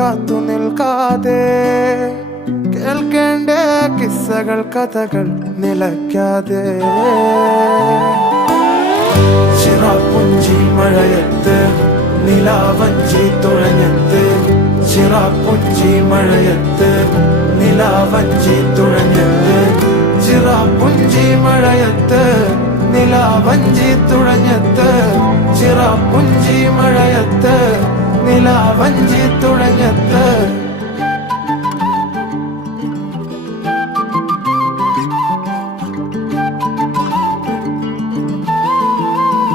കാത്തു നിൽക്കാതെ കേൾക്കേണ്ട കിസ്സകൾ കഥകൾ നിലയ്ക്കാതെ ചിറാപ്പുഞ്ചി മഴയത്ത് നിലാവഞ്ചി തുഴഞ്ഞത്ത് ചിറാപ്പുഞ്ചി മഴയത്ത് നിലാവഞ്ചി തുഴഞ്ഞത്ത് ചിറാപ്പുഞ്ചി മഴയത്ത് നിലാവഞ്ചി തുഴഞ്ഞത്ത് ചിറാപ്പുഞ്ചി മഴയത്ത് നിലാവഞ്ചി തുഴഞ്ഞത്ത്